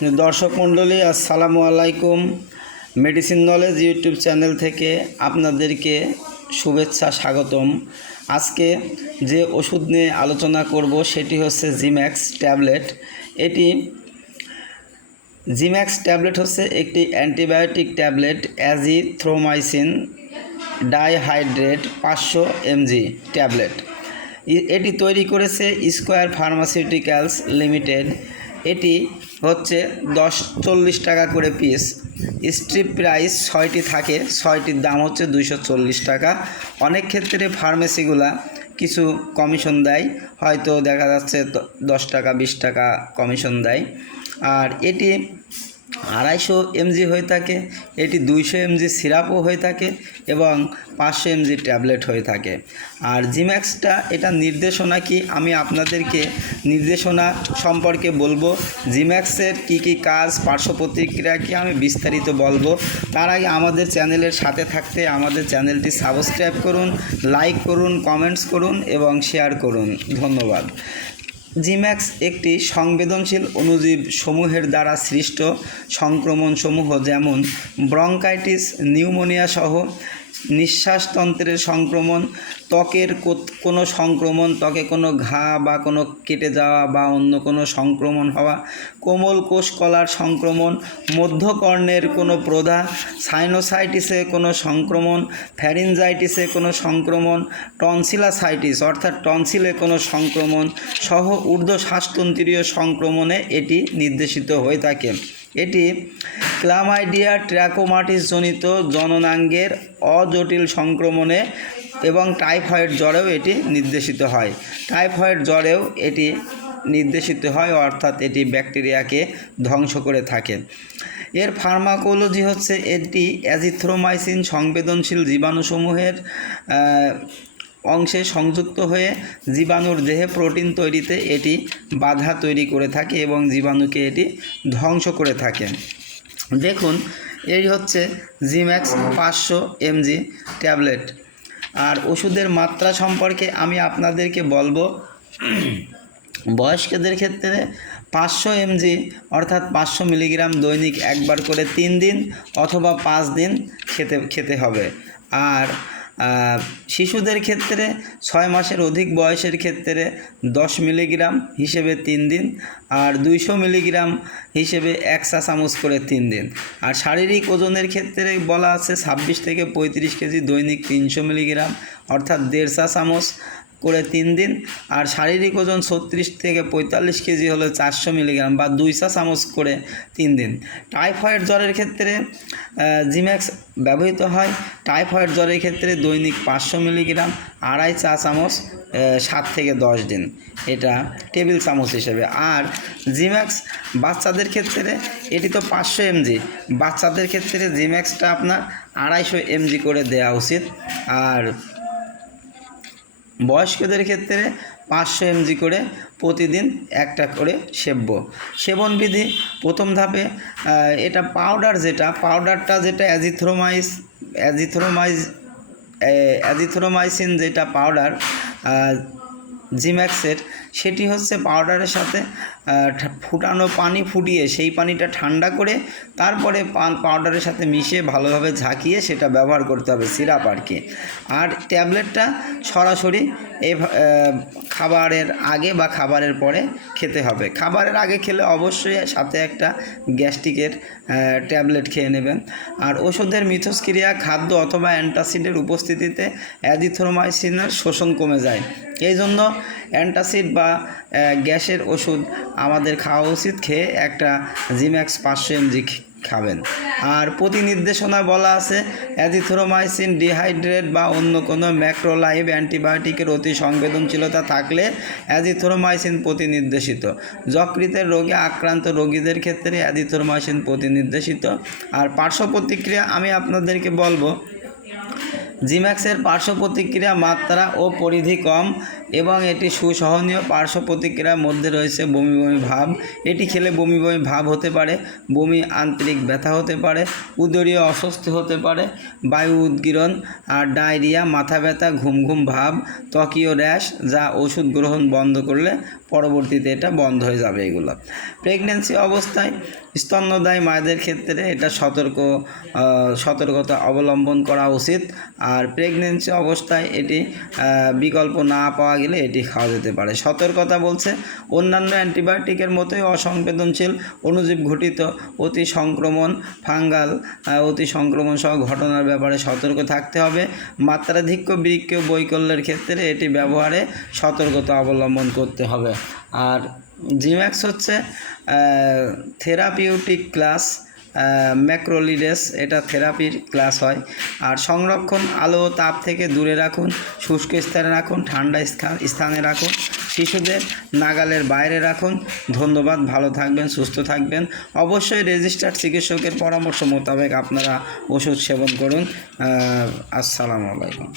দর্শক মণ্ডলী, আসসালামু আলাইকুম। মেডিসিন নলেজ ইউটিউব চ্যানেল থেকে আপনাদেরকে শুভেচ্ছা স্বাগতম। আজকে যে ওষুধ নিয়ে আলোচনা করব সেটি হচ্ছে জিম্যাক্স ট্যাবলেট এটি জিম্যাক্স ট্যাবলেট হচ্ছে একটি অ্যান্টিবায়োটিক ট্যাবলেট অ্যাজিথ্রোমাইসিন ডাইহাইড্রেট পাঁচশো এমজি ট্যাবলেট এটি তৈরি করেছে স্কোয়ার ফার্মাসিউটিক্যালস লিমিটেড এটি হচ্ছে দশ চল্লিশ টাকা করে পিস স্ট্রিপ প্রাইস ছয়টি থাকে, ছয়টির দাম হচ্ছে দুইশো চল্লিশ টাকা। অনেক ক্ষেত্রে ফার্মেসিগুলা কিছু কমিশন দেয়, হয়তো দেখা যাচ্ছে দশ টাকা, বিশ টাকা কমিশন দেয়। আর এটি আড়াইশো এমজি হয়ে থাকে, এটি দুইশো এমজি সিরাপও হয়ে থাকে এবং পাঁচশো এমজি ট্যাবলেট হয়ে থাকে। আর জিম্যাক্সটা এটা নির্দেশনা কি? আমি আপনাদেরকে নির্দেশনা সম্পর্কে বলব, জিম্যাক্সের কি কি কাজ, পার্শ্ব প্রতিক্রিয়া কি আমি বিস্তারিত বলব, তার আগে আমাদের চ্যানেলের সাথে থাকতে আমাদের চ্যানেলটি সাবস্ক্রাইব করুন, লাইক করুন, কমেন্টস করুন এবং শেয়ার করুন। ধন্যবাদ। জিম্যাক্স একটি সংবেদনশীল অণুজীব সমূহের দ্বারা সৃষ্ট সংক্রমণসমূহ যেমন ব্রঙ্কাইটিস নিউমোনিয়া সহ নিঃশ্বাসতন্ত্রের সংক্রমণ, ত্বকের কোনো সংক্রমণ, ত্বকে কোনো ঘা বা কোনো কেটে যাওয়া বা অন্য কোনো সংক্রমণ হওয়া, কোমল কোষ কলার সংক্রমণ, মধ্যকর্ণের কোনো প্রধা, সাইনোসাইটিসে কোনো সংক্রমণ, ফ্যারিনজাইটিসে কোনো সংক্রমণ, টনসিলাসাইটিস অর্থাৎ টনসিলে কোনো সংক্রমণ সহ ঊর্ধ্ব শ্বাসতন্ত্রীয় সংক্রমণে এটি নির্দেশিত হয়ে থাকে। এটি ক্লামাইডিয়া ট্র্যাকোমাটিস জনিত জননাঙ্গের অজটিল সংক্রমণে এবং টাইফয়েড জ্বরেও এটি নির্দেশিত হয়। টাইফয়েড জ্বরেও এটি নির্দেশিত হয়, অর্থাৎ এটি ব্যাকটেরিয়াকে ধ্বংস করে থাকে। এর ফার্মাকোলজি হচ্ছে এটি অ্যাজিথ্রোমাইসিন সংবেদনশীল জীবাণুসমূহের অংশে সংযুক্ত হয়ে জীবাণুর দেহে প্রোটিন তৈরিতে এটি বাধা তৈরি করে থাকে এবং জীবাণুকে এটি ধ্বংস করে থাকে। দেখুন এই হচ্ছে জিম্যাক্স পাঁচশো এমজি ট্যাবলেট। আর ওষুধের মাত্রা সম্পর্কে আমি আপনাদেরকে বলব, বয়স্কদের ক্ষেত্রে পাঁচশো এমজি অর্থাৎ পাঁচশো মিলিগ্রাম দৈনিক একবার করে তিন দিন অথবা পাঁচ দিন খেতে খেতে হবে। আর শিশুদের ক্ষেত্রে ছয় মাসের অধিক বয়সের ক্ষেত্রে দশ মিলিগ্রাম হিসেবে তিন দিন আর দুইশো মিলিগ্রাম হিসেবে এক চা চামচ করে তিন দিন। আর শারীরিক ওজনের ক্ষেত্রে বলা আছে ছাব্বিশ থেকে পঁয়ত্রিশ কেজি দৈনিক তিনশো মিলিগ্রাম অর্থাৎ দেড় চা চামচ। করে তিন দিন, আর শারীরিক ওজন ছত্রিশ থেকে পঁয়তাল্লিশ কেজি হলে চারশো মিলিগ্রাম বা দুই চা চামচ করে তিন দিন। টাইফয়েড জ্বরের ক্ষেত্রে জিম্যাক্স ব্যবহৃত হয়। টাইফয়েড জ্বরের ক্ষেত্রে দৈনিক পাঁচশো মিলিগ্রাম, আড়াই চা চামচ সাত থেকে দশ দিন। এটা টেবিল চামচ হিসেবে। আর জিম্যাক্স বাচ্চাদের ক্ষেত্রে, এটি তো পাঁচশো এমজি। বাচ্চাদের ক্ষেত্রে জিম্যাক্সটা আপনার আড়াইশো এমজি করে দেওয়া উচিত। আর বয়স্কদের ক্ষেত্রে পাঁচশো এমজি করে প্রতিদিন একটা করে সেব্য সেবনবিধি, প্রথম ধাপে এটা পাউডার যেটা পাউডারটা যেটা অ্যাজিথ্রোমাইস অ্যাজিথ্রোমাইস অ্যাজিথ্রোমাইসিন যেটা পাউডার জিম্যাক্সের সেটি হচ্ছে পাউডারের সাথে ফুটানো পানি ফুটিয়ে সেই পানিটা ঠান্ডা করে তারপরে পাউডারের সাথে মিশিয়ে ভালোভাবে ঝাঁকিয়ে সেটা ব্যবহার করতে হবে সিরাপ আর কি। আর ট্যাবলেটটা সরাসরি আহ, খাবারের আগে বা খাবারের পরে খেতে হবে। খাবারের আগে খেলে অবশ্যই সাথে একটা গ্যাস্ট্রিকের ট্যাবলেট খেয়ে নেবেন। আর ওষুধের মিথস্ক্রিয়া খাদ্য অথবা অ্যান্টাসিডের উপস্থিতিতে অ্যাজিথ্রোমাইসিনের শোষণ কমে যায়। এই জন্য অ্যান্টাসিড বা গ্যাসের ওষুধ আমাদের খাওয়া উচিত, খেয়ে একটা জিম্যাক্স পাঁচশো এমজি খাবেন। আর প্রতি নির্দেশনা বলা আছে, অ্যাজিথ্রোমাইসিন, ডিহাইড্রেট বা অন্য কোনো ম্যাক্রোলাইভ অ্যান্টিবায়োটিকের অতি সংবেদনশীলতা থাকলে অ্যাজিথ্রোমাইসিন প্রতি নির্দেশিত যকৃতের রোগে আক্রান্ত রোগীদের ক্ষেত্রে অ্যাজিথ্রোমাইসিন প্রতি নির্দেশিত আর পার্শ্ব প্রতিক্রিয়া আমি আপনাদেরকে বলব জিম্যাক্সের পার্শ্ব প্রতিক্রিয়া মাত্রা ও পরিধি কম। এবং এটি সুসহনীয় পার্শ্ব প্রতিক্রিয়ার মধ্যে রয়েছে বমি বমি ভাব। এটি খেলে বমি বমি ভাব হতে পারে, বমি আন্তরিক ব্যথা হতে পারে, উদরীয় অস্বস্তি হতে পারে, বায়ু উদ্গীরণ আর ডায়রিয়া, মাথা ব্যথা, ঘুম ঘুম ভাব, ত্বকীয় র্যাশ যা ওষুধ গ্রহণ বন্ধ করলে পরবর্তীতে এটা বন্ধ হয়ে যাবে এগুলো। প্রেগনেন্সি অবস্থায় স্তন্যদায়ী মায়েদের ক্ষেত্রে এটা সতর্ক সতর্কতা অবলম্বন করা উচিত। আর প্রেগনেন্সি অবস্থায় এটি বিকল্প না পাওয়া গেলে এটি খাওয়া যেতে পারে। সতর্কতা বলছে, অন্যান্য অ্যান্টিবায়োটিকের মতোই অসংবেদনশীল, অণুজীব ঘটিত, অতি সংক্রমণ, ফাঙ্গাল অতি সংক্রমণ সহ ঘটনার ব্যাপারে সতর্ক থাকতে হবে। মাত্রাধিক্য বৃক্ষ বৈকল্যের ক্ষেত্রে এটি ব্যবহারে সতর্কতা অবলম্বন করতে হবে। আর জিম্যাক্স হচ্ছে থেরাপিউটিক ক্লাস ম্যাক্রোলিডেস, এটা থেরাপির ক্লাস হয়। আর সংরক্ষণ, আলো তাপ থেকে দূরে রাখুন, শুষ্ক স্থানে রাখুন, ঠান্ডা স্থান রাখুন। শিশুদের নাগালের বাইরে রাখুন। ধন্যবাদ, ভালো থাকবেন, সুস্থ থাকবেন। অবশ্যই রেজিস্টার্ড চিকিৎসকের পরামর্শ মোতাবেক আপনারা ওষুধ সেবন করুন। আসসালামু আলাইকুম।